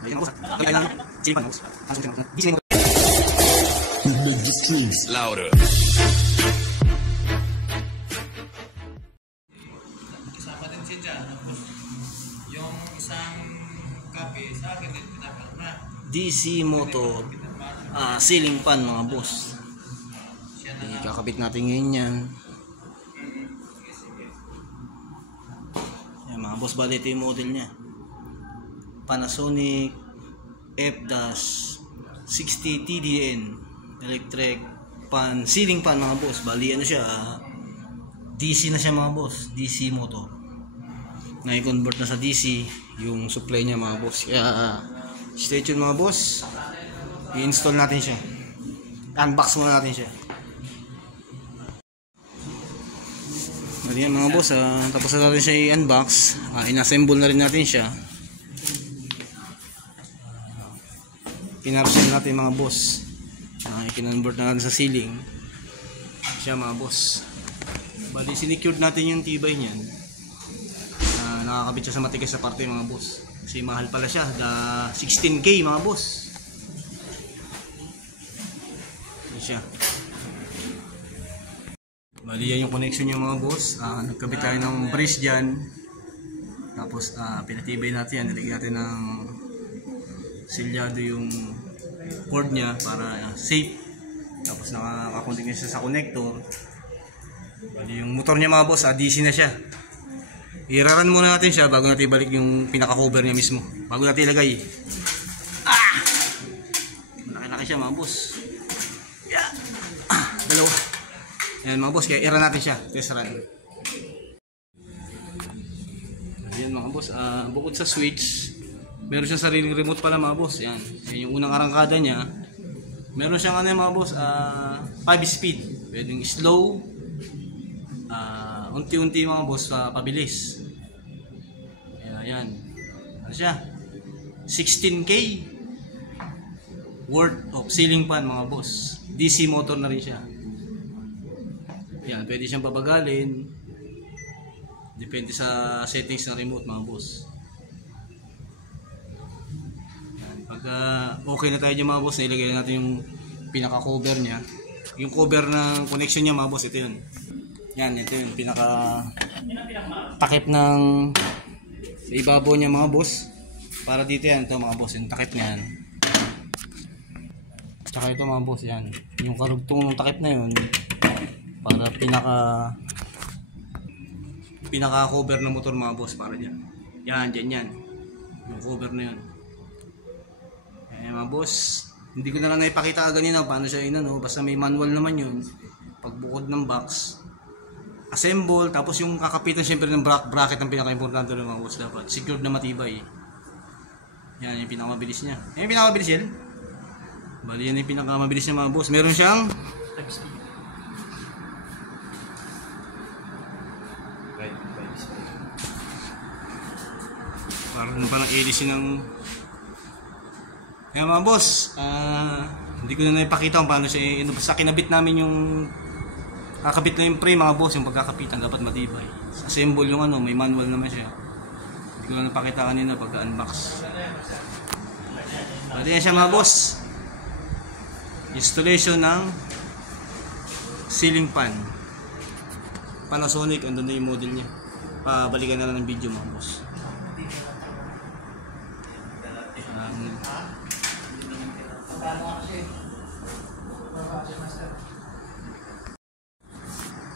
Ayun mga boss. Kaya lang, siling pan mga boss. Panasunik siya mga boss. DC na yung motor. Make the streams louder. Kasama din siya dyan. Yung isang kape sa akin din pinapalma. DC motor. Ceiling fan mga boss. Kakabit natin ngayon yan. Yan mga boss, bali ito yung model nya. Panasonic F-60 TDN electric fan, ceiling fan mga boss. Bali ano siya, DC na siya mga boss, DC motor. Ngayon convert na sa DC yung supply niya mga boss. Kaya stay tuned mga boss. I-install natin siya. Unbox muna natin siya. Ayan mga boss, tapos na natin siya i-unbox. Inassemble na rin natin siya. Pinarcel natin mga boss. I-convert na natin sa ceiling siya mga boss. Bali sinecured natin yung tibay niyan. Nakakabit siya sa matigas sa parte mga boss. Kasi mahal pala siya, 16K mga boss. Ayan siya. Bali yan yung connection niya mga boss. Nagkabit tayo ng brace dyan. Tapos pinatibay natin yan. Nilagyan natin ng silyado yung cord niya para safe. Tapos nakakonect siya sa connector. Bali yung motor niya mga boss, DC na siya. I-run muna natin siya bago natin ibalik yung pinaka-cover niya mismo. Bago natin ilagay. Malaki-laki siya mga boss. Yeah. Dalawa. Ayan mga boss, kaya i-run natin siya. Test run. Ayan mga boss, bukod sa switch, meron siyang sariling remote pala mga boss. Ayan yung unang arangkada niya. Meron siyang mga boss, 5 speed. Pwedeng slow, unti-unti mga boss, pabilis. Ayan. Ano siya? 16K worth of ceiling fan mga boss. DC motor na rin siya. Ayan, pwede siyang babagalin. Depende sa settings ng remote mga boss. Pag okay na tayo dyan mga boss, nilagay natin yung pinaka-cover niya. Yung cover ng connection niya mga boss, ito yun. Yan, ito yung pinaka-takip ng ibabaw niya mga boss. Para dito yan, ito mga boss, yung takip niya yan. Tsaka ito mga boss, yan. Yung karugtong ng takip na yun, para pinaka-cover ng motor mga boss, para dyan. Yan, dyan yan. Yung cover na yun. Mga boss, hindi ko na lang naipakita ganina paano siya basta may manual naman yun. Pagbukod ng box, assemble, tapos yung kakapitan syempre ng bracket ang pinaka-importante ng mga boss. Dapat secured na matibay. Yan yung pinakamabilis niya. Yan yung pinakamabilis yan. Bali yan yung pinakamabilis niya mga boss. Meron siyang parang parang ADC ng. Kaya mga boss, hindi ko na naipakita kung paano siya, basta kinabit namin yung kakabit na yung frame mga boss, yung pagkakapitan dapat matibay. Assemble yung may manual naman siya. Hindi ko na napakita kanina pagka-unbox. Pwede yan siya mga boss. Installation ng ceiling fan. Panasonic, andun na yung model niya. Pabalikan na lang ng video mga boss.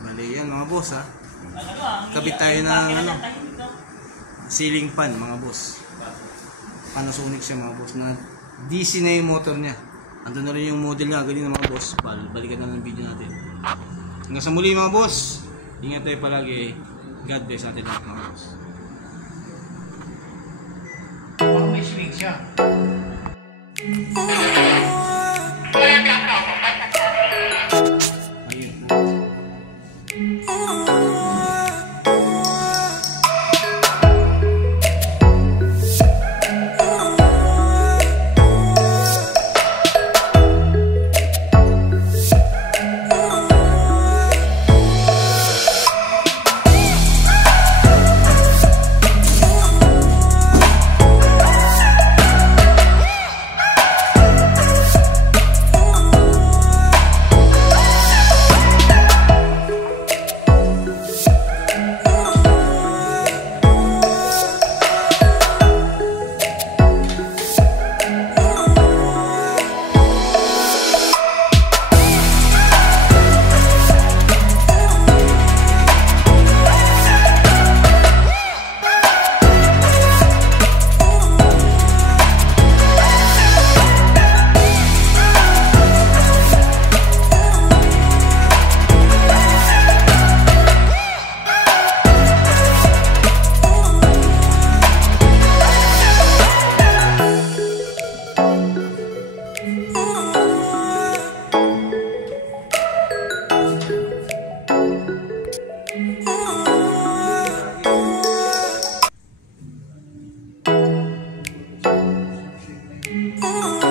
Bali yan mga boss kabit tayo ng ceiling fan mga boss. Panasonic siya mga boss na DC na yung motor niya. Andun na rin yung model niya ganyan mga boss. Balikan na ng video natin. Hanggang sa muli mga boss. Ingat tayo palagi. God bless natin lahat mga boss. May swing siya. Oh.